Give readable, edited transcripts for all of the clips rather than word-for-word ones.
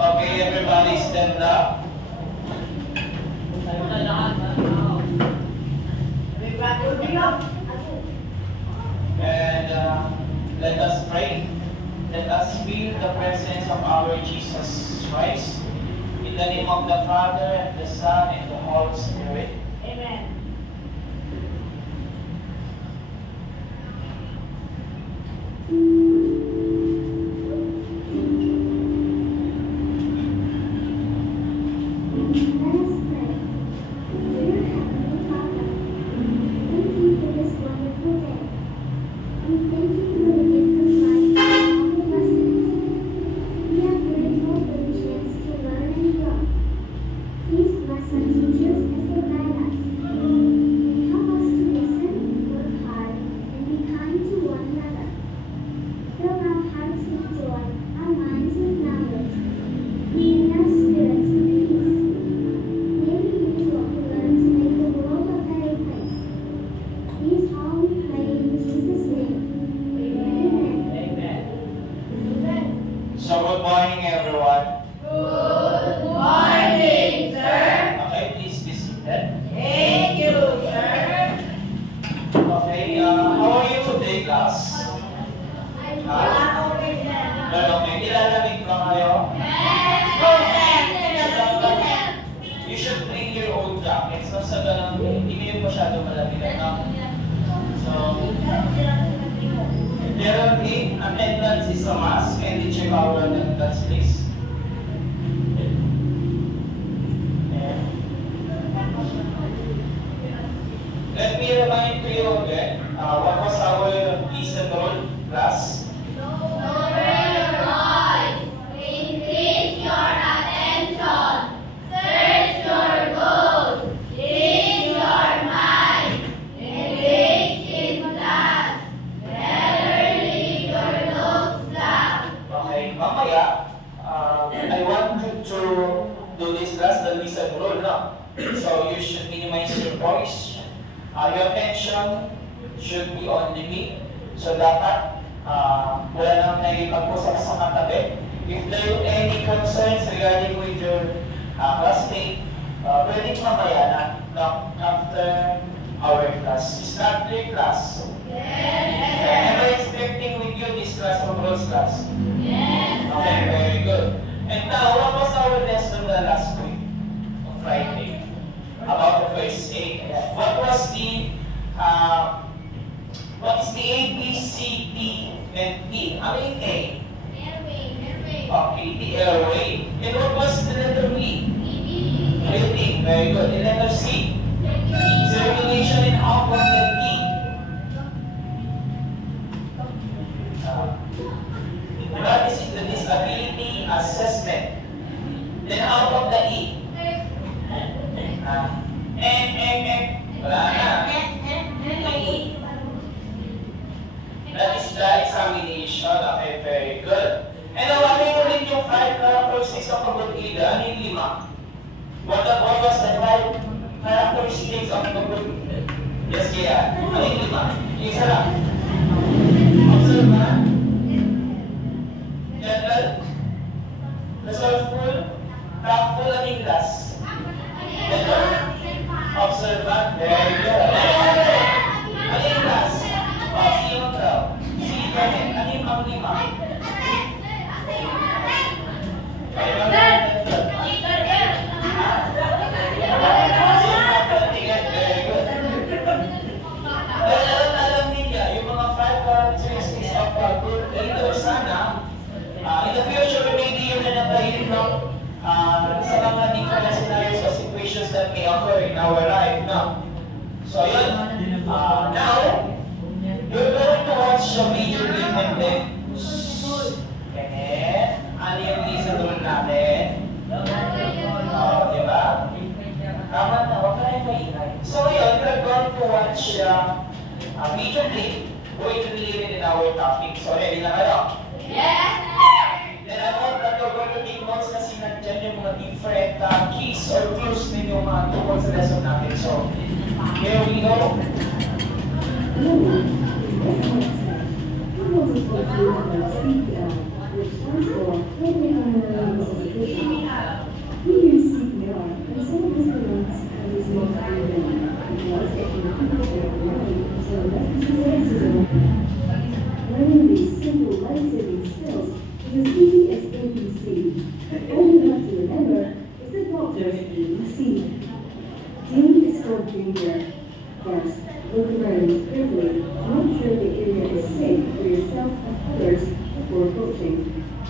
Okay, everybody stand up. And let us pray. Let us feel the presence of our Jesus Christ. In the name of the Father, and the Son, and the Holy Spirit. Amen. So good morning, everyone. Good morning, sir. Okay, please be seated. Thank you, sir. Okay, how are you today, class? Okay, nilalamig ba kayo? You should bring your own jackets. Nang sa ganun, hindi kayo masyado malamig. So, currently, attendance is a must. Can you check our attendance, please? Let me remind you again, what was our listen roll class? I want you to do this class, the listen rule, no? So you should minimize your voice. Your attention should be on the me. So dapat wala nang nakikipag-usap sa katabi. If there are any concerns regarding with your classmate, pwede mamaya na, no? After our class. Start your class. Yes. Am I expecting with you this class or close class? Yes. Okay, very good. And now, what was our lesson the last week, on Friday? About the first aid. What was the, what is the A, B, C, D, and E? Ano yung A? Airway. Okay, the airway. And what was the letter B? Breathing. Very good. The letter C? Circulation. And how was the D? This is the disability assessment. Then out of the E. Wala na. E. That is the examination. Okay, very good. And nawamin ulit yung 5 characteristics of a good leader. Ano yung 5? What was the 5 characteristics of a good leader? Yes, kaya. Ano yung 5? Yung isa lang. Observant. Gentle. Resourceful. Tactful. Ano yung last? Gentle. Observant. Very good. Ano yung last? Neutral. Sige, ano yung pang-5? Alam niya, yung mga that may occur in our life. No? So yun, now, you're going to watch the video clip and then, ano yung reason rule natin? Di ba? Tama na, huwag ka na maingay. So yun, we're going to watch a video clip going to be in our topic. So ready na kayo? Yes, Then I hope that you're going to take notes kasi nandyan yung mga different keys or clues ninyo mga tungkol sa lesson natin. So, here we go. Learning these simple life-saving skills is as easy as ABC. All you have to remember is the doctor's ABC. D is for breather. First, look around carefully to make sure the area is safe for yourself and others before approaching.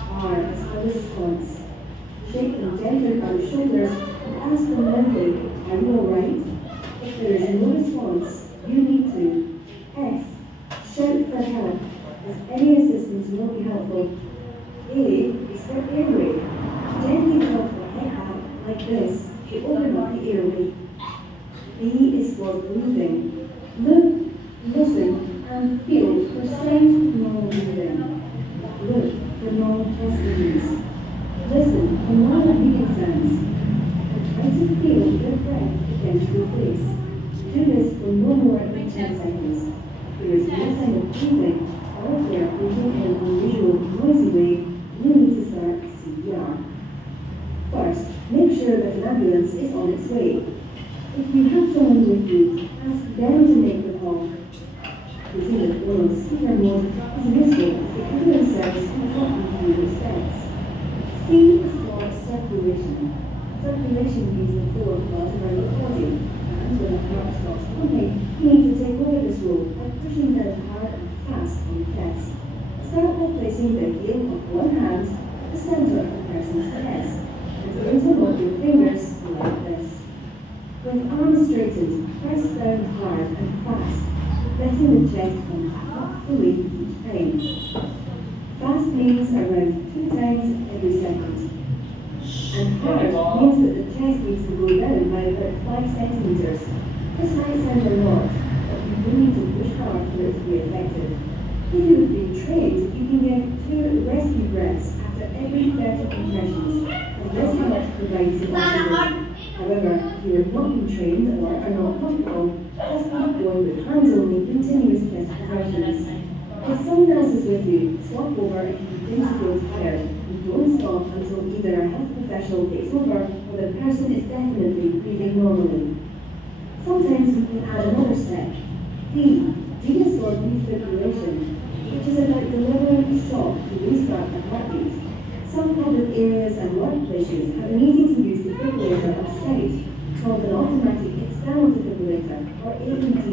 R is for response. Shake them gently by the shoulders and ask them loudly, "Are you alright?" If there is no response, you need to. S. Shout for help, as any assistance will be helpful. A is for airway. Gently drop the head out like this to open up the airway. B is for breathing. Look, listen, and feel for safe, normal breathing. Look for normal chest release. Listen for normal breathing sounds. And try to feel your breath against your face. Do this for no more than 10 seconds. There is no sign of breathing, or if they are breathing in an unusual, noisy way, you need to start CPR. First, make sure that an ambulance is on its way. If you have someone with you, ask them to make the call. Using the phone on speaker mode is useful if the ambulance service can help you through the steps. C is for circulation. Circulation means the flow of blood around the body, and when the heart stops pumping, you need to take over this role by pushing down hard and fast on the chest. Start by placing the heel of one hand at the center of the person's chest, and interlock your fingers like this. With arms straightened, press down hard and fast, letting the chest come up fully each time. Fast means around 2 times every second. And hard means that the chest needs to go down by about 5 centimeters. This might sound a lot, but you do need to push hard for it to be effective. If you have been trained, you can give 2 rescue breaths after every 30 compressions, and this much provides the oxygen. However, if you have not been trained or are not comfortable, just keep going with hands-only continuous chest compressions. If someone else is with you, swap over if you begin to feel tired, and don't stop until either a health professional takes over or the person is definitely breathing normally. Sometimes we can add another step. D. D is for defibrillation, which is about delivering shock to restart the heartbeat. Some public areas and workplaces have an easy-to-use defibrillator on site called an automatic external defibrillator, or AED.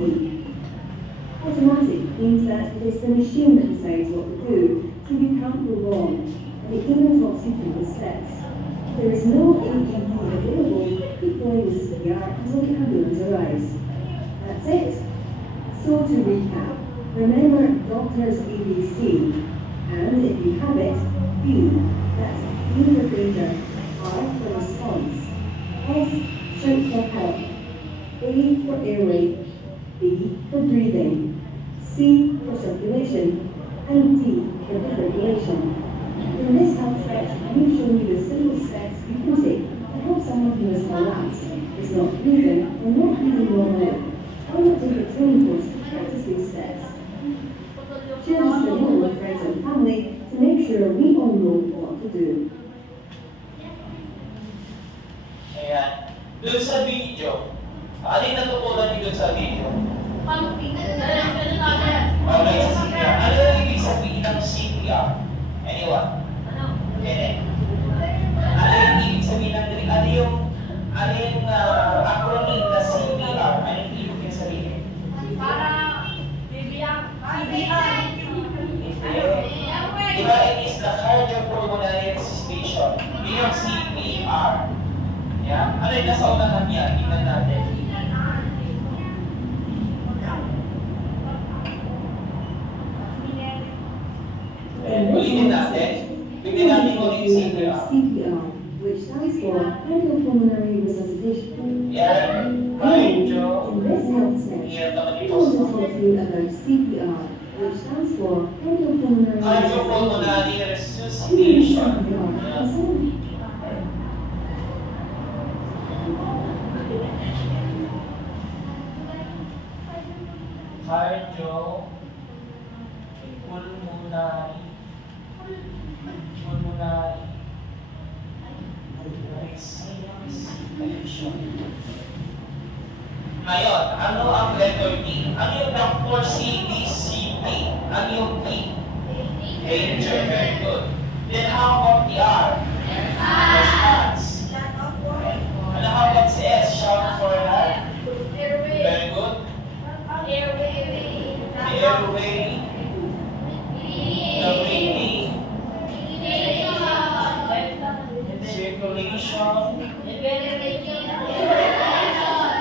Automatic means that it is the machine that decides what to do, so you can't go wrong, and it even talks you through the steps. If there is no AED available, keep going with CPR until the ambulance arrives. That's it. So to recap, remember doctor's ABC, and if you have it, B, that's B for breather, R for response, S, shout for help, A for airway, B for breathing, C for circulation, and D for defibrillation. In this health stretch, we've shown you the simple steps you can take to help someone who is collapsed, is not breathing, or not breathing normally. I will take a training course to practice these steps. Share this video with friends and family to make sure we all know what to do. Ayan. Doon sa video, ano yung natutunan niyo doon sa video? Okay, sa CPR. Ano yung ibig sabihin ng CPR? Anyone? Okay. Ano yung ibig sabihin ng drill? Ano yung acronym na CPR? Ano yung ibig sabihin? Diba, it is the cardiopulmonary resuscitation. Yun yung CPR. Yeah? Ano yung nasa unahan niya? Tingnan natin. Ulitin natin. Bigyan natin mo yung CPR. CPR, which stands for cardiopulmonary resuscitation. Yan. Medyo. In this health section, Hirap naman we ito. want to talk to you about CPR, which stands for cardiopulmonary Cardiopulmonary resuscitation. resuscitation. Yan. Pulmonary resuscitation. Ngayon, ano ang letter D? Ano yung doctor C, D, C, P? Ano yung P? Danger. Very good. Then how about the R? Response. And how about the S? Shout for help. Very good. Airway. The breathing. Circulation.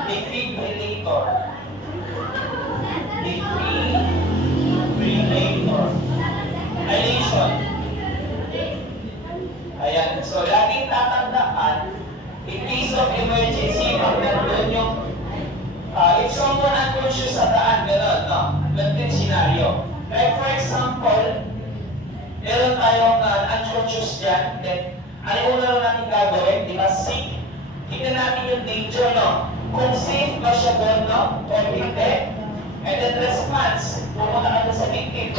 Defibrillator. Defibrillator. Inhalation. Ayan. So, laging tatandaan, in case of emergency, pag nandun yung, if someone unconscious sa daan, gano'n, no? Ganito yung scenario. Like, for example, meron tayong unconscious dyan, then, ano yung una natin gagawin? Di ba, sick? Tingnan natin yung danger, no? Kung safe ba siya doon, no? Or hindi. And then response, pumunta ka sa victim,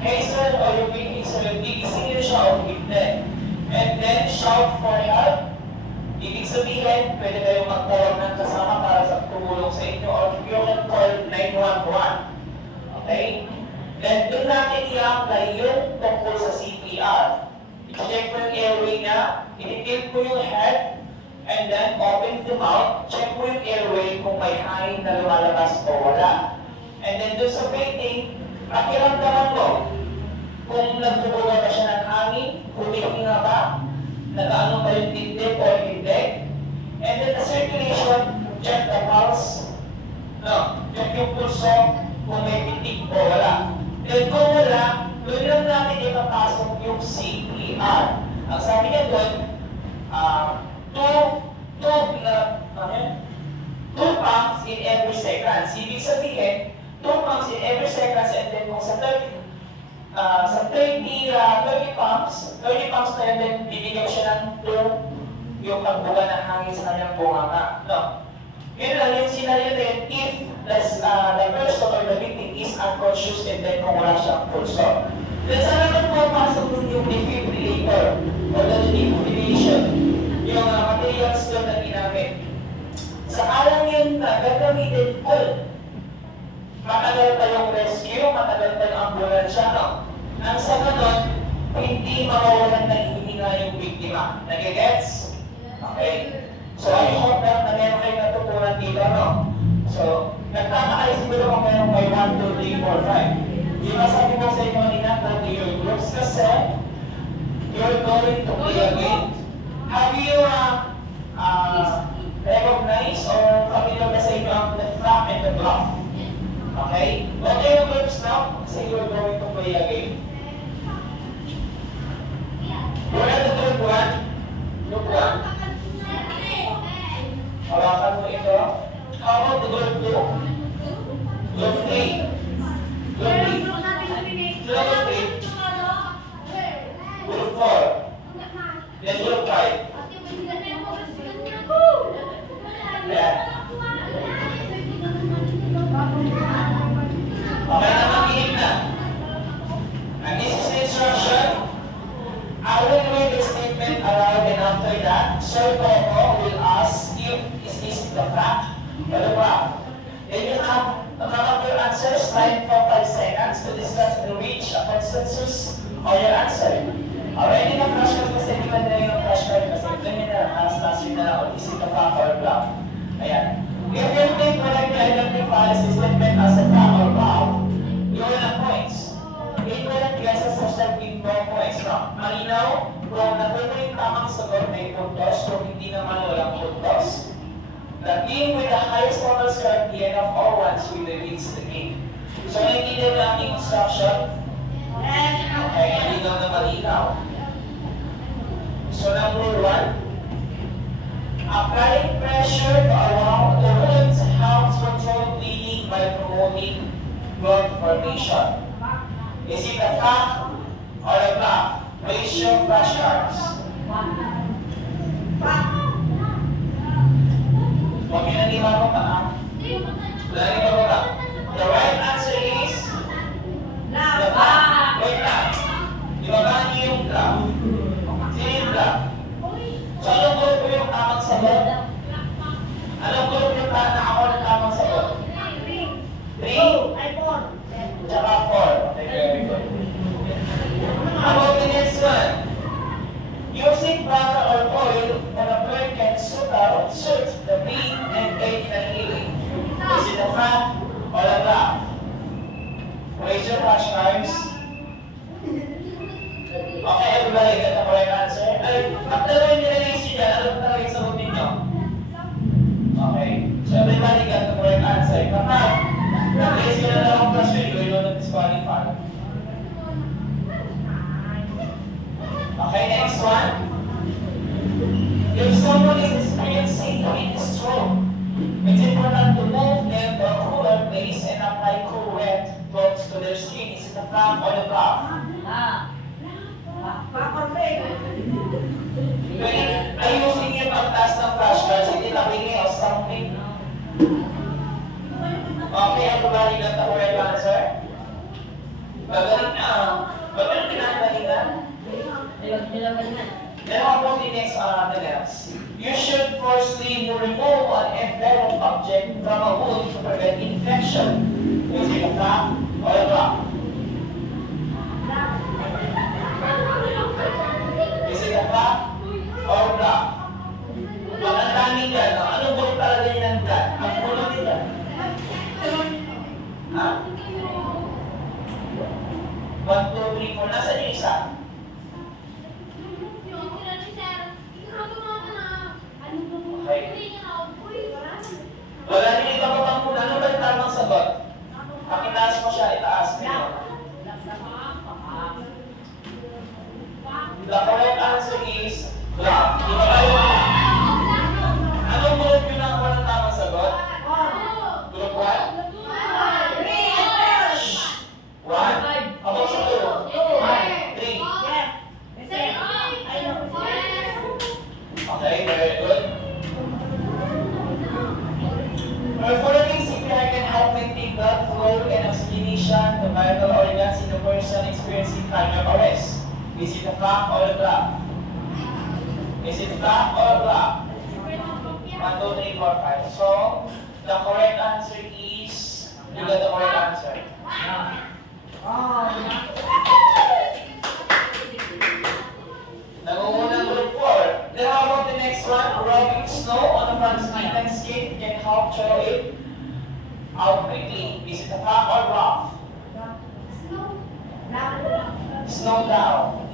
hey sir, or yung victim, so yung gigisingin siya o hindi. And then shout for help. Ibig sabihin, pwede kayong magtawag ng kasama para sa tumulong sa inyo, or you can call 911. Okay? Then doon natin i-apply yung tungkol sa CPR. I-check mo yung airway niya, i-tilt mo yung head, and then open the mouth, check mo yung airway kung may hangin na lumalabas o wala. And then doon sa breathing, pakiramdaman mo kung nagbubuga ba siya ng hangin, humihinga ba, nagaano ba yung dibdib o hindi. And then the circulation, check the pulse, no, check yung pulso kung may pitik o wala. Then kung wala, doon lang natin ipapasok yung CPR. Ang sabi niya doon, two pumps in every seconds. Ibig sabihin, 2 pumps in every seconds, and then kung sa 30 pumps na yun, then bibigyan siya ng 2 yung pagbuga ng hangin sa kanyang bunganga. No. Yun lang yung scenario din if the person or the victim is unconscious and then kung wala siyang pulso. Then saan naman pumapasok dun yung defibrillator or the defibrillation, yung materials doon na ginamit. Sa alam yun na gagamitin ko, matagal pa yung rescue, matagal pa yung ambulansya, no? Nang sa ganon, hindi mawawalan ng hininga yung biktima. Nagigets? Okay. So I hope na meron kayo natutunan dito, no? So, nagtataka siguro kung meron may 1, 2, 3, 4, 5. Di ba sabi ko sa inyo kanina, go to your groups kasi you're going to play a game. Have you recognized or familiar ba sa inyo ang the flap and the bluff? Okay? Okay yung groups now? Kasi you're going to play a game. Wala na group 1? Group 1? Hawakan mo ito. How about the group 2? Group 3? Group 3? Group 3? Group 4? Then group 5? Yeah. Okay na, makinig na. And this is the instruction. I will read the statement aloud, and after that, Sir Coco will ask if is this the fact or the bluff. Then you have to come up your answers, time for 5 seconds to discuss and reach a consensus on your answer. Already na flashcard kasi hindi ka nila yung flashcard kasi ganyan na, last week na, or is it the fact or bluff. Ayan. If you think correctly identify the statement as a fact or bluff, you will have points. Incorrect guesses are still give no points now. malinaw? Kung nakuha yung tamang sagot, may puntos. Kung hindi naman, walang puntos. The team with the highest total score at the end of all ones will leads the game. So, naiintindihan lang yung instruction. Okay, malinaw na malinaw. So, number 1, applying pressure to around the wounds helps control bleeding by promoting blood formation. Is it a fact or a bluff? Raise your flashcards. Huwag yun ang lima mo pa. Lagi mo pa. The right answer is the bluff. Wait lang. Ibabaan niyo yung bluff. Sino yung bluff? So, anong grupo yung tamang sagot? Anong grupo yung ako ng tamang sagot? 3? Tsaka 4. Okay, very good. How about the next one? Using butter or oil on a bird can suit the pain and aid in healing. Is it a fact or a bluff? Raise your flashcards. Okay, everybody got the correct answer? Ay, pagdalawin nyo na yung siya, ano ba talaga yung sagot ninyo? Okay, so everybody got the correct answer. Kapag nag-raise nyo na lang ang question, you will not disqualify. Okay, next one. If someone is experiencing heat stroke, it's important to move them to a cooler place and apply cool wet clothes to their skin. Is it a fact or a bluff? Ayusin niyo pagtaas ng flashcards, hindi nabili o something. Okay, everybody got the correct answer? Magaling na. Magaling pinagalitan. Then how about the next next? You should firstly remove an embedded object from a wound to prevent infection. Is it a fact or a bluff? Is it a fact or a bluff? Magandang nila, anong group talaga yun ang blood? Ang gulo nila. Ha? 1, 2, 3, 4. Nasaan yung isa? Okay. Wala rin ito pa bang muna. Ano ba yung tamang sagot? Pakitaas mo siya, itaas mo. The correct answer is bluff. Di ba kayo? Anong group yun ang walang tamang sagot? Group 1? 1? About sa 2? 3? Okay, very good. Performing CPR can help maintain blood flow and oxygenation to vital organs in a person experiencing cardiac arrest. Is it a fact or a bluff? Is it a fact or a bluff? 1, 2, 3, 4, 5. So, the correct answer is, you got the correct answer. Nangungunang group 4. Then how about the next one? Rubbing snow on a front skin can help throw it out quickly. Is it a fact or bluff? Snow down.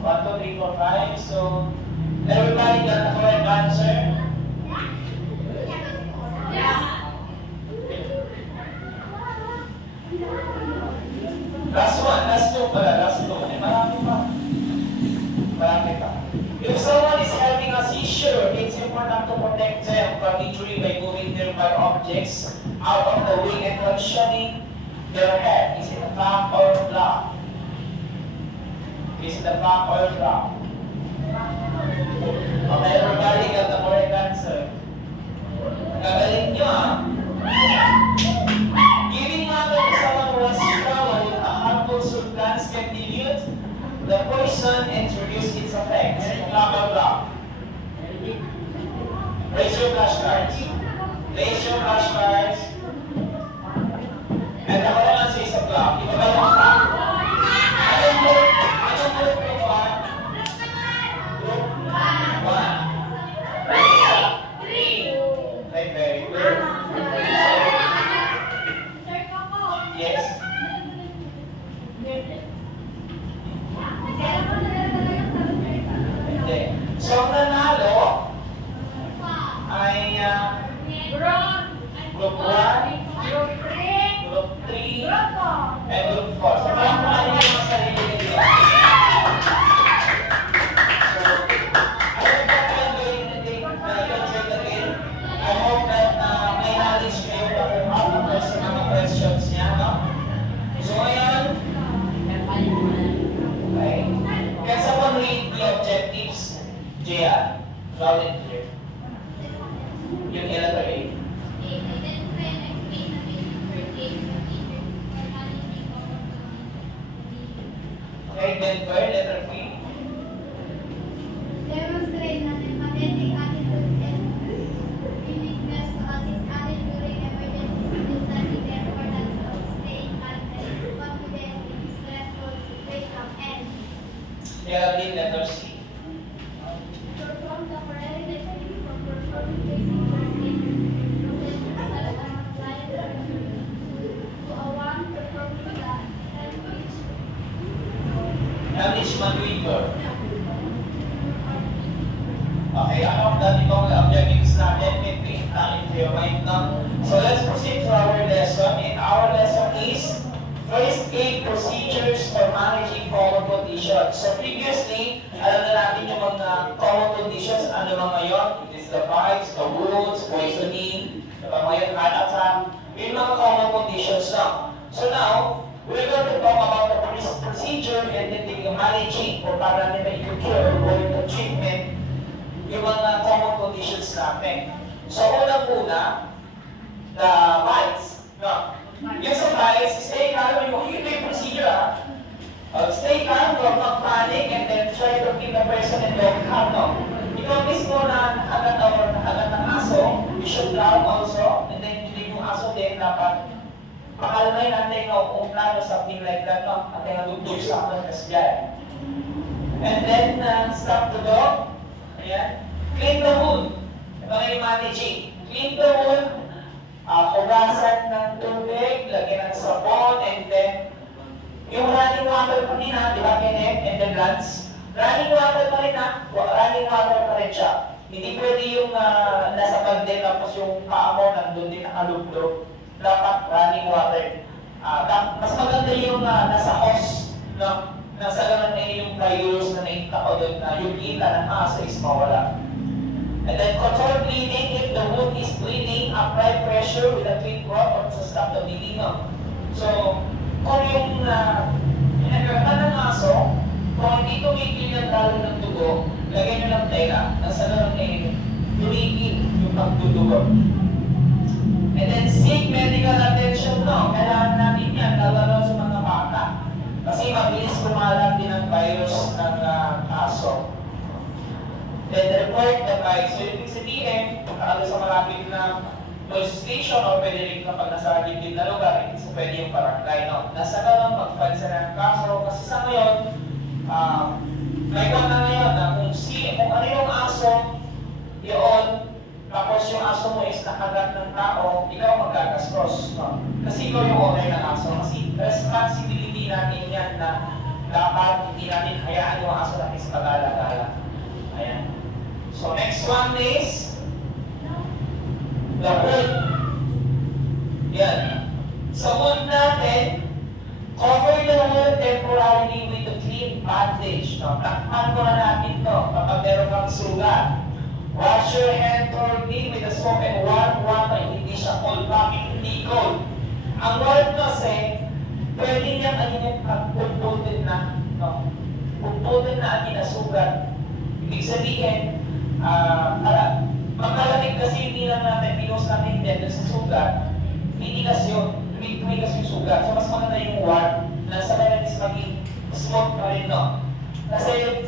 1, 2, 3, 4, 5. So, everybody got the correct answer? Last one, last two pala, last two. Marami pa. Marami pa. If someone is having a seizure, it's important to protect them from injury by moving nearby objects out of the way and positioning their head. Is it a fact or a bluff? Is it a fact or a bluff? Okay, everybody got the correct answer. Gagaling nyo, ah. Giving mother to someone who has struggled with a harmful substance can dilute the poison and reduce its effects. Blah, blah, blah. Raise your flashcards. Raise your flashcards. And the correct answer is a bluff. Di ba ba yung bluff? Anong group yung 1? Group 1. 3. Okay, very good. Yes. Loud and clear. Yung letter A. Identify and explain the meaning for game procedures for managing overflow. Okay, then for letter B. Demonstrate an empathetic attitude and willingness to assist others during emergencies, understanding the importance of staying calm and confident in stressful situations, and Kaya din letter C. perform the correct techniques for performing basic first aid procedures such as applying pressure to a wound, performing the Enrichment weaker. Okay, ano ang dati kong objectives natin? May tayo to your mind now. So let's proceed to our lesson. And our lesson is first aid procedures for managing common conditions. So previously, alam na natin yung mga common conditions. Ano mga yun? It is the bites, the wounds, poisoning, mga yun, heart attack. Yung mga common conditions na. So now, we're going to talk about the procedure and then the managing or para nila i-cure or going to treatment yung mga common conditions natin. So, unang-una, the bites. No? Yung sa bites, stay calm. Yung procedure, stay calm, don't panic, and then try to keep the person in the calm. No? Ikaw mismo na nakagat ng aso, you should calm also, and then yung aso din dapat pakalmay natin kung plano something like that, no? At nagdugtog sa akin kasi dyan. And then, stop the dog. Ayan. Clean the wound. Ito na yung managing. Clean the wound. Hugasan ng tubig, lagyan ng sabon, and then, yung running water pa rin ha, di ba, Kenneth? And then runs. Running water pa rin ha. Running water pa rin siya. Hindi pwede yung nasa balde, tapos yung paa mo nandun din nakalublob. Dapat running water. Mas maganda yung nasa hose, no? Nasa ganun na yung virus na nakita ko doon na yung kita ng aso is mawala. And then control bleeding. If the wound is bleeding, apply pressure with a clean cloth to stop the bleeding. No? So, kung yung pinagkakita ng aso, kung hindi tumigil yung lalo ng dugo, lagyan nyo ng tela, nasa ganun na tumigil yung pagdudugo. And then seek medical attention, no? Kailangan natin yan, lalo sa mga bata. Kasi mabilis kumalat din ang virus ng aso. Then report the bite. So, ibig sabihin, kung nakalo sa malapit na police station o pwede rin kapag nasa gilid na lugar, hindi sa pwede yung barangay, no? Nasa ganun, mag-file sa ng kaso. Kasi sa ngayon, may kwan na ngayon na kung ano yung aso, yun, tapos yung aso mo is nakagat ng tao, ikaw magagastos, no? Kasi ikaw yung owner ng aso. Kasi responsibility natin yan na dapat hindi natin hayaan yung aso natin sa pag-alagala. Ayan. So next one is the wound. Yan. Sa wound natin, cover the wound temporarily with a clean bandage. No? Takpan mo na natin to kapag meron kang sugat. Wash your hand thoroughly with the soap and warm water. Hindi siya cold. Bakit hindi cold? Ang warm kasi, pwede niyang alinin pag pulputin na. No? Pulputin na ang inasugat. Ibig sabihin, magkalamig kasi yung ilang natin, pinos natin din sa sugat, titigas yun, tumigas yung sugat. So mas maganda yung warm, na sa kanya is maging smooth pa rin, no? Kasi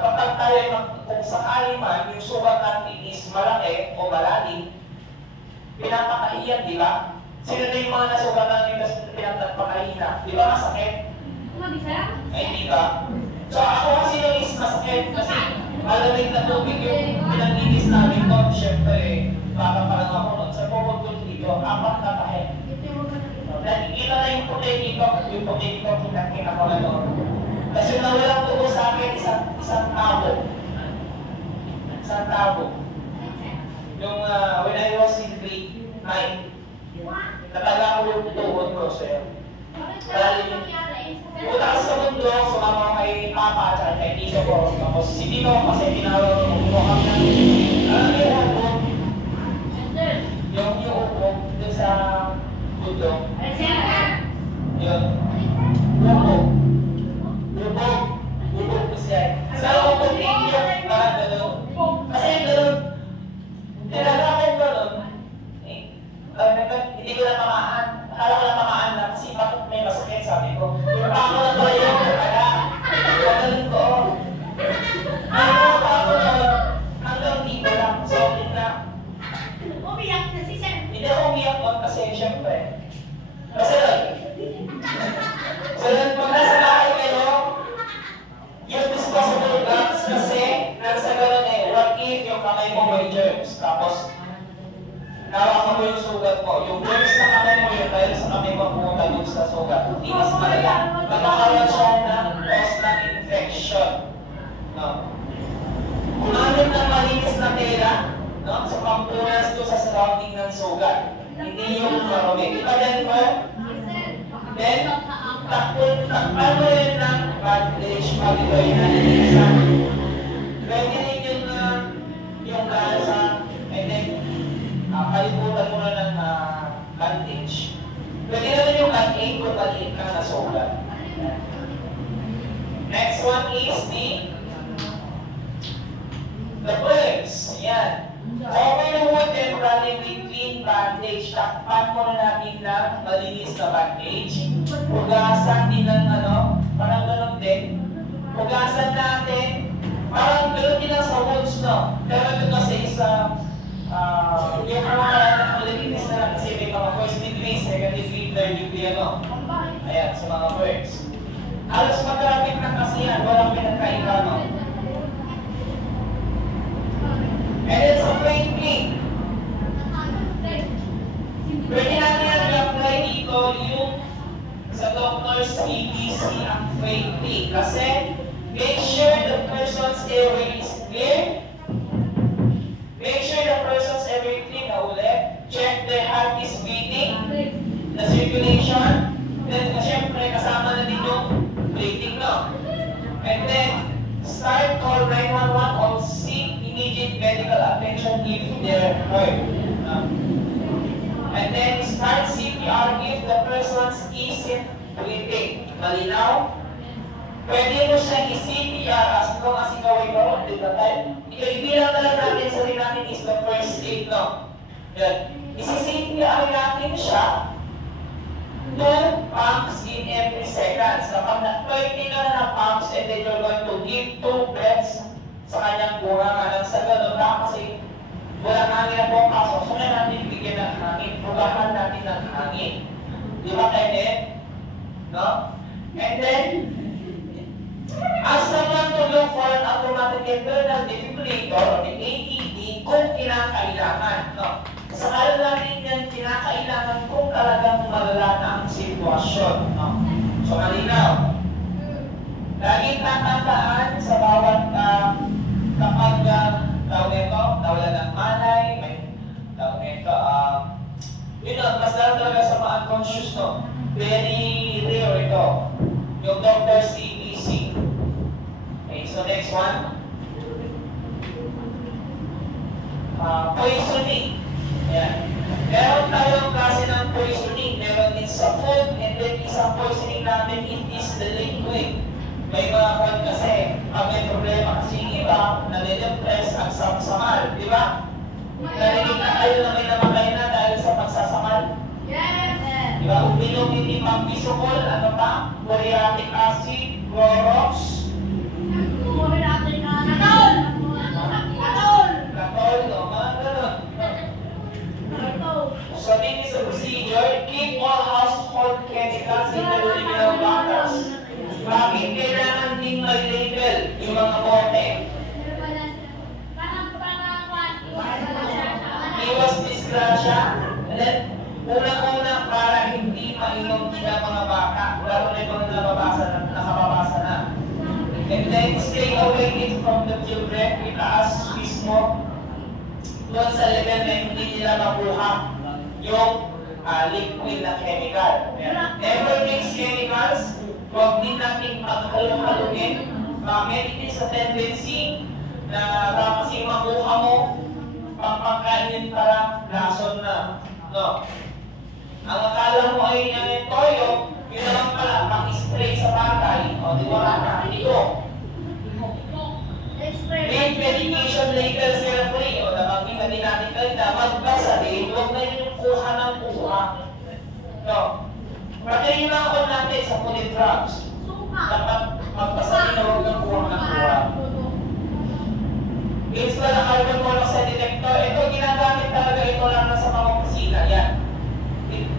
kapag tayo, kung sakali man, yung sugat natin is malaki o malalim, pinapakahiyan, di ba? Sino na yung mga nasugat natin kasi pinapakahiyan? Di ba masakit? Ay, di ba? So ako kasi yung is masakit kasi malamig na tubig yung pinag-inis namin doon. Siyempre, baka parang ako nun. Sa pupagod dito, apat na tahe. Nakikita na yung puti dito, kita ko na doon. Kasi yung nawalang tubo sa akin, isang tabo. Isang tabo. Yung when I was in grade 9, nataga ko yung tuhod ko, sir. Punta sa mundo, sumama kay Papa at kay Tito ko. Tapos si Tito kasi tinawag ko kumuha kami ng yung upo. Yung upo doon sa mundo. Yun. Upo. Upo. Upo ko siya. Sa upo ninyo, parang gano'n. Kasi natamaan. Akala ko natamaan na kasi bakit may masakit, sabi ko. Yung ako na ba yun? Kaya, gagaling ko. Ano pa ako nun? Hanggang dito lang. Solid na. Umiyak na si Sir. Hindi ako umiyak nun kasi syempre. Kasi so yun, pag nasa bahay kayo, yung disposable gloves kasi nasa ganun eh, what if yung kamay mo may germs, tapos nawakan mo yung sugat mo, yung germs na kamay mo yun dahil sa kamay mo pumunta dun sa sugat, tinis talaga, magkakaroon siya ng cause ng infection. No? Gumamit ng malinis na tela, no? Sa pampunas doon sa surrounding ng sugat, hindi yung marumi. Iba din mo? Then, takpan mo yun ng bandage, pag-ito yung nalilisan. Pwede rin yung gasa, and then, kalimutan mo na ng bandage. Pwede naman yung cut-aid kung maliit kang nasugat. Next one is the burns. Yan. Okay na mo temporarily with clean bandage. Takpan mo na natin ng malinis na bandage. Hugasan din ng parang ganun din. Hugasan natin. Parang ganun din lang sa wounds, no? Pero ito kasi sa yung mga malinis na lang kasi may mga first degree, second degree, third degree, Ayan, sa mga burns. Alas magkarapit na kasi yan, walang pinagkaiba, no? And then sa painting, pwede natin i-apply dito yung sa doctor's ABC ang painting. Kasi make sure the person's airway is clear. Make sure the person's airway clear na ulit. Check their heart is beating, the circulation. Then, syempre, kasama na din yung breathing, no? And then, start call 911 or seek immediate medical attention if they're hurt. And then start CPR if the person's isn't breathing. Malinaw? Pwede mo siyang i-CPR as long as ikaw ay baron, di ba tayo? Ibilang na lang natin sa rin natin is the first aid, no? Yan. Isi-CPR natin siya 2 pumps in every seconds. Kapag na-30 ka na ng pumps, and then you're going to give 2 breaths sa kanyang bunga ng sa ganun na kasi walang hangin na buong pasok. So na natin bigyan ng hangin. Bugahan natin ng hangin. Di ba kayo? No? And then, ask someone to look for an automatic internal defibrillator or the AED kung kinakailangan. No? Sakala natin yan kinakailangan kung talagang malala na ang sitwasyon. No? So, malinaw. Laging tatandaan sa bawat kapag tawag nito, nawala ng malay, may tawag nito, yun know, mas lalo talaga sa mga unconscious, no? Very rare ito. Yung doctor's ABC. Okay, so next one. Poisoning. Yan. Meron tayong klase ng poisoning. Meron din sa food, and then isang poisoning namin is the liquid. May mga kwan kasi, pag may problema kasi yung iba, nalilimpress ang samsamal, di ba? Narinig na kayo na may namatay na dahil sa pagsasamal? Yes! Di ba? Uminom hindi pang-bisokol, ano pa? Uriatic acid, Clorox, Latol, no? Mga ganun. So, this is the procedure. Keep all household chemicals in the luminal bottles. Bakit kailangan din mag-label yung mga bote? Iwas disgrasya. Unang-una para hindi mainom din ang mga baka. Lalo na yung mga nakababasa na. And then stay away from the children. Itaas mismo doon sa level na hindi nila mabuha yung liquid na chemical. Never mix chemicals. Huwag din natin paghaluhaluin. Bakit? It is a tendency na kasi makuha mo pampangkainin parang lason na. No. Ang akala mo ay yung toyo, yun naman pala, pang-spray sa bagay. O, di wala na. Ito. Make medication labels carefully. O, napagkita din natin kanina, magbasa din. Huwag na yun yung kuha ng kuha. No. Pati yung mga on natin sa food drugs, dapat magpasabi na huwag ng kuha ng kuha. Install ang carbon monoxide detector. Ito, ginagamit talaga ito lang na sa mga opisina. Yan.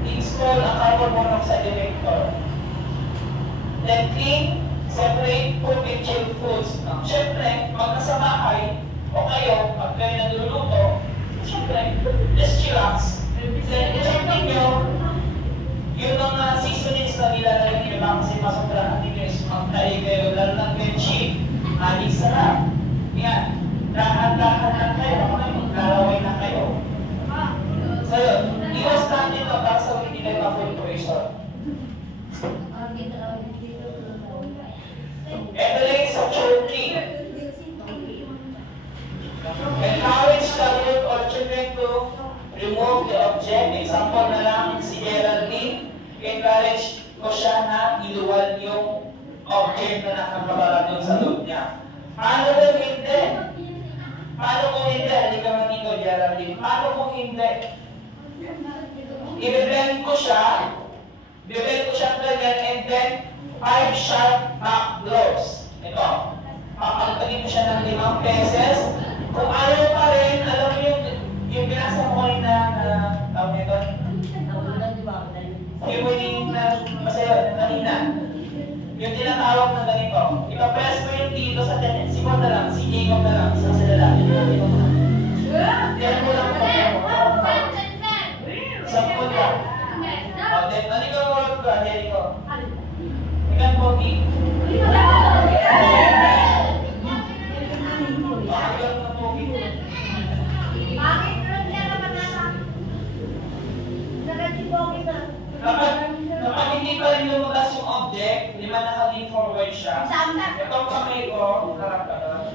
Install ang carbon monoxide detector. Then clean, separate food and chilled foods. Siyempre, pag nasa bahay, o kayo, pag kayo nagluluto, siyempre, just chillax. Then, i-check ninyo, yung mga seasonings na nilalagay nyo, baka kasi masobrang natin yung magtayo kayo, lalo ng veggie, aling sarap. Yan. Dahan-dahan lang kayo, baka may maglalaway na kayo. So yun, iwas natin ito para sa hindi kayo ma-food poison. Ito lang sa choking. Encourage the youth or children to remove the object. Example na lang, si Geraldine, encourage ko siya na iluwal yung object na nakakabara doon sa loob niya. Paano kung hindi? Paano kung hindi? Hindi ka man dito, Geraldine. Paano kung hindi? I-bebend ko siya ganyan, and then 5 sharp back blows. Ito. Papagpagin ko siya ng 5 pesos. Kung ayaw pa rin, alam mo yung binasa mo rin na tawag nito? Yung masaya kanina. Yung tinatawag na ganito. Ipapress mo yung dito sa tenant. Si Juan na lang, si Jacob na lang, sa lalaki. Diyan mo lang po. Sampun lang. Then, ano yung work ko? Jericho. Ikan pogi. Bakit na pogi? Kapag hindi pa rin lumabas yung object, di ba naka-lean forward siya? Itong kamay ko, harap ka na.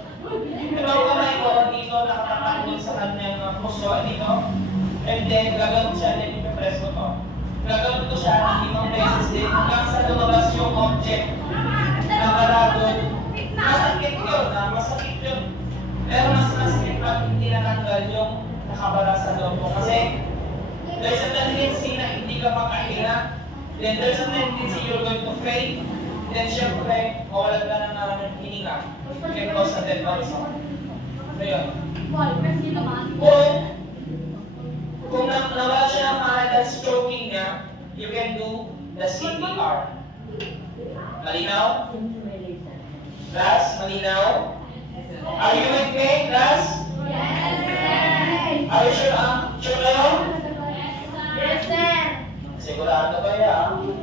Itong kamay ko, dito nakatakan sa kanyang puso, dito. And then, gagawin siya, then ipipress ko to. Gagawin ko siya ng 5 beses din, hanggang sa lumabas yung object na maradon. Masakit yun, masakit yun. Pero mas masakit pag hindi natanggal yung nakabara sa loob mo. Kasi, there's a tendency na hindi ka makahinga. Then there's a tendency you're going to faint. Then syempre, mawalan ka ng hininga. Can cause a death also. So yun. Kung nawala siya ng mahal at stroking niya, you can do the CPR. Malinaw? Class, malinaw? Are you with me, class? Yes! Are you sure? Sure kayo? Yes, sir! Sigurado ba yan?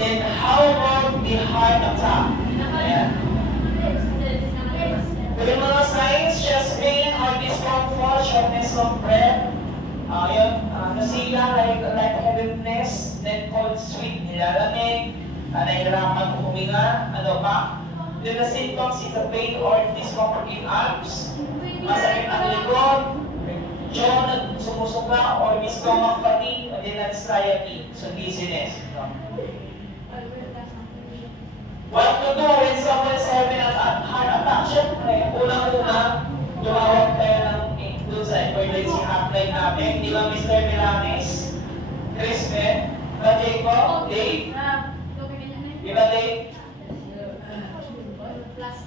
Then how about the heart attack? Ayan. Yung mga signs, chest pain or discomfort, shortness of breath, nasila, like heaviness, then cold sweat, nilalamig, nahihirapan huminga, ano pa? Then the symptoms is the pain or discomfort in arms, masakit ang likod, jaw na sumusuka, or stomach fatigue, and then anxiety, so dizziness. What to do when someone is having a heart attack? Siyempre, unang-una, tumawag tayo ng doon sa emergency hotline natin. Di ba, Mr. Milanes? Crispin? Ba, Jacob? Dave? Di ba, Dave?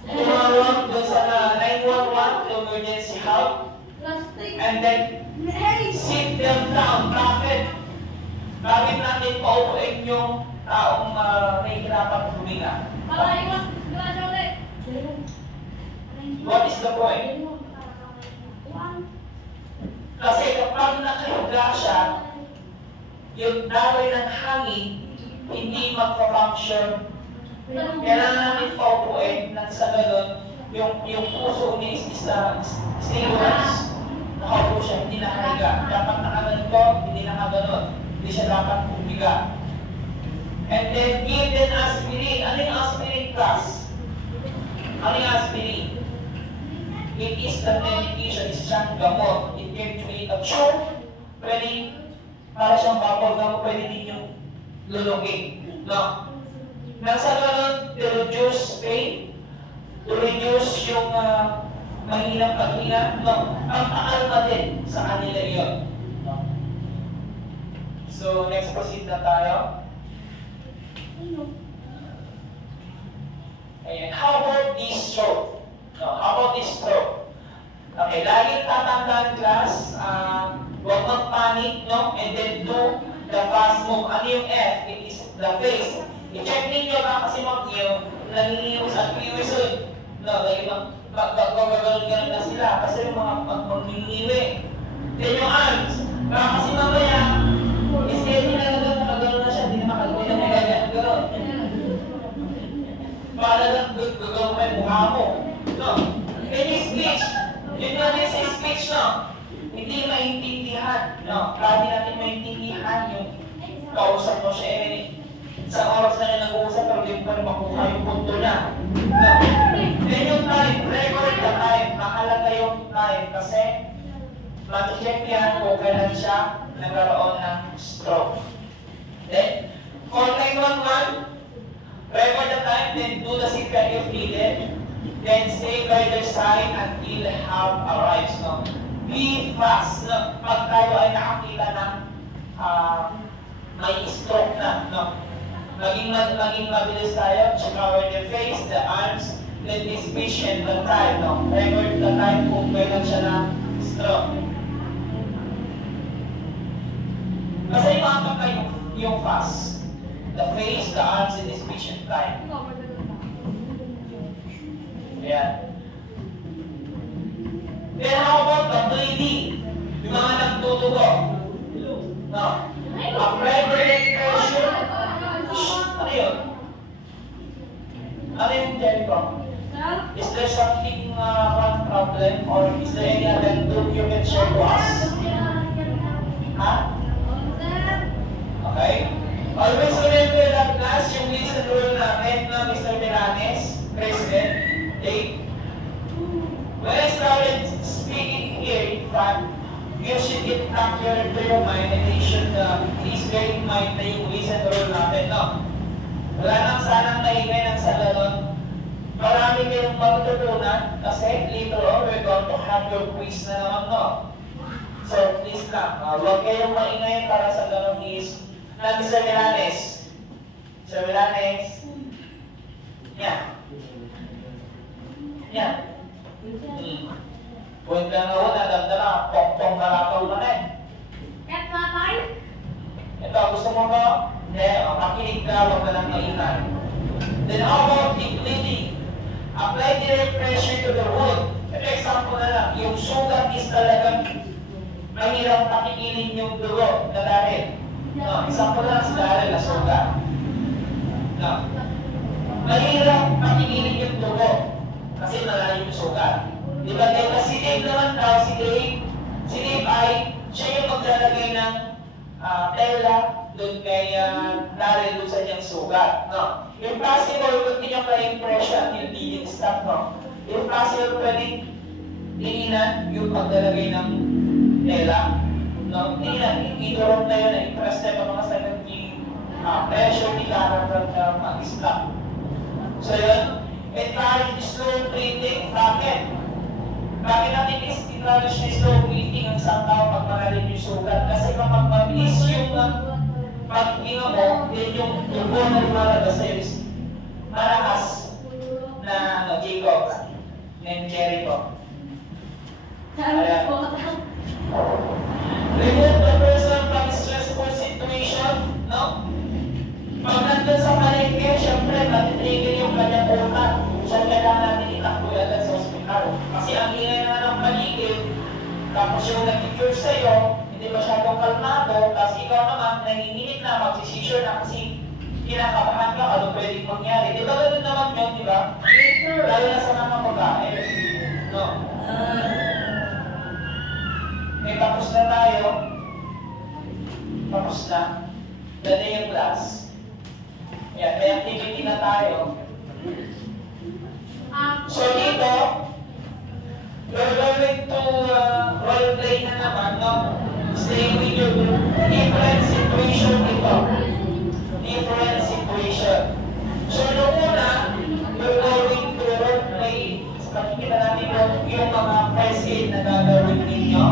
Tumawag doon sa 911 to emergency help. And then, sit them down. Bakit? Bakit natin paupuin yung taong nahihirapan huminga? What is the point? Kasi kapag nakahiga siya, yung daloy ng hangin hindi magpa-function. Kailangan natin paupuin nang sa ganun, yung puso ni stabilize. Nakaupo siya, hindi nakahiga. Dapat nakaganito, hindi nakaganon. Hindi siya dapat humiga. And then give them aspirin. Ano yung aspirin, class? Ano yung aspirin? It is the medication, it's siyang gamot. It can create a choke. Pwede, para siyang bubble gum, pwede din yung lulungin. No? Nasa ganun, to reduce pain, to reduce yung mahirap paghinga. No? Ang paalma din sa kanila yun. No? So, next proceed na tayo. Ayan. How about this stroke? No, how about this stroke? Okay, laging tatandaan class, huwag mag-panic, no? And then do the fast move. Ano yung F? It is the face. I-check ninyo ba kasi nanginginom sa PUSOD. No, dahil magagano'n na sila kasi yung mga magningiwi. Then yung arms, kasi mamaya, steady na gano'n na siya, hindi na makagawin na gano'n. Para lang gagawin mo yung mukha mo. No? And yung speech, yun nga din sa speech, no? Hindi maintindihan. No? Lagi natin maintindihan yung kausap mo siya. Sa oras na niya nag-uusap, pero di pa rin makuha yung punto niya. No? Then yung time, record the time. Mahalaga yung time kasi mag-check yan kung kailan siya nagkaroon ng stroke. Then, call 911, record the time, then do the CPR if needed. Then stay by their side until help arrives. No? Be fast. No? Pag tayo ay nakakita ng may stroke na. No? Maging mabilis tayo. Check out the face, the arms, then the speech and the time. No? Record the time kung kailan siya na stroke. Kasi imapak kayo yung fast. The face, the arms, and the speech and time. Ayan. Then how about the bleeding? Yung mga nagtutugo. No. Apply blood pressure. Ano yun? Ano yung Jericho? Is there something one problem or is there any other group you can share to us? Ha? Okay. Always remember that class, yung listen rule namin na Mr. Melanes, President, okay? When I started speaking here in front, you should get back to your mind and you should please bear in mind na yung listen rule namin, no? Wala nang sanang maingay ng salon. Marami kayong matutunan kasi later on we're going to have your quiz na naman, no? So please lang, huwag kayong maingay para sa ganong is na Mr. Melanes. Mr. Melanes. Yan. Yan. Point lang na una, damdala, pong-pong marakaw na rin. Ito, gusto mo ba? Hindi, makinig ka, huwag ka lang maingay. Then how about the bleeding? Apply direct pressure to the wound. Ito, example na lang, yung sugat is talagang mahirap pakikinin yung dugo na dahil. No, example lang si Daryl na sugat. No. Mahirap pakikinin yung dugo kasi malalim yung sugat. Diba? Dahil si Dave naman daw, si Dave ay siya yung maglalagay ng tela doon kay Daryl doon sa niyang sugat. No. Yung possible, kung hindi niya pa yung pressure at yung bleeding stop, no. Yung possible, pwedeng tinginan yung paglalagay ng tela. No, iturong na yun, i-press na yung mga sagot yung pressure ni Lara na mag-stop. So yun, encourage slow breathing. Bakit? Bakit natin encourage na slow breathing ang isang tao pag malalim yung sugat? Kasi kapag mabilis yung paghinga mo, then yung dugo na lumalabas sa'yo is malakas na Jacob and Jericho. Ayan. Remove the person from stressful situation, no? Pag nandun sa palengke, syempre, matitrigger yung kanyang utak. So, kailangan natin itakbo agad sa ospital. Kasi ang ingay naman ng paligid, tapos yung nag-cure sa'yo, hindi masyadong kalmado, tapos ikaw naman, nanginginig na, magsisisure na kasi kinakabahan ka, ano pwedeng mangyari. Di ba ganun naman yun, di ba? Lalo na sa mga babae. No? Okay, tapos na tayo. Tapos na. Dali yung class. Ayan, may activity na tayo. So dito, we're going to role play na naman, no? Stay with your group. Different situation dito. Different situation. So nung una, we're going to role play. So makikita natin yung mga first aid na gagawin ninyo.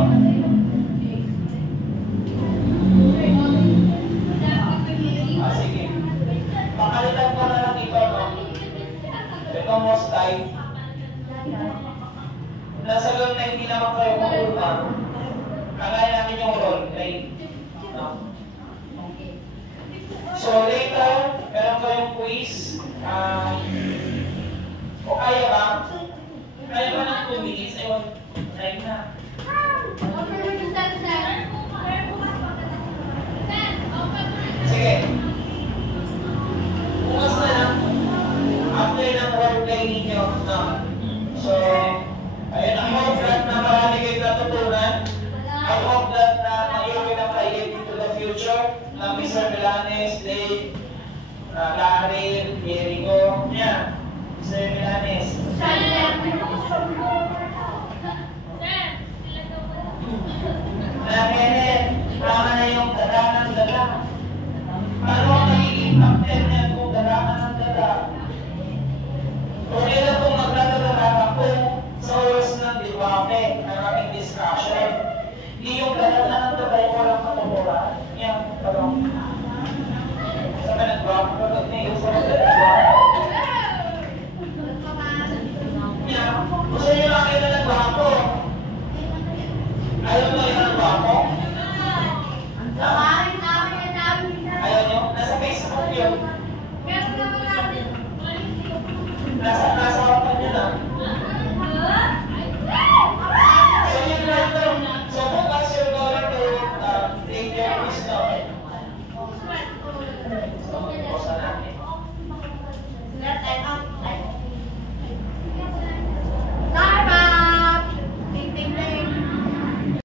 future na Mr. Milanes, Dave, Larry, Jericho, yan. Mr. Milanes. Na Kenneth, tama na yung dala ng dala. Ano ang nagiging factor niya kung dala ka ng dala? Okay lang kung magdadala ako sa oras ng debate, maraming discussion. Hindi yung dala na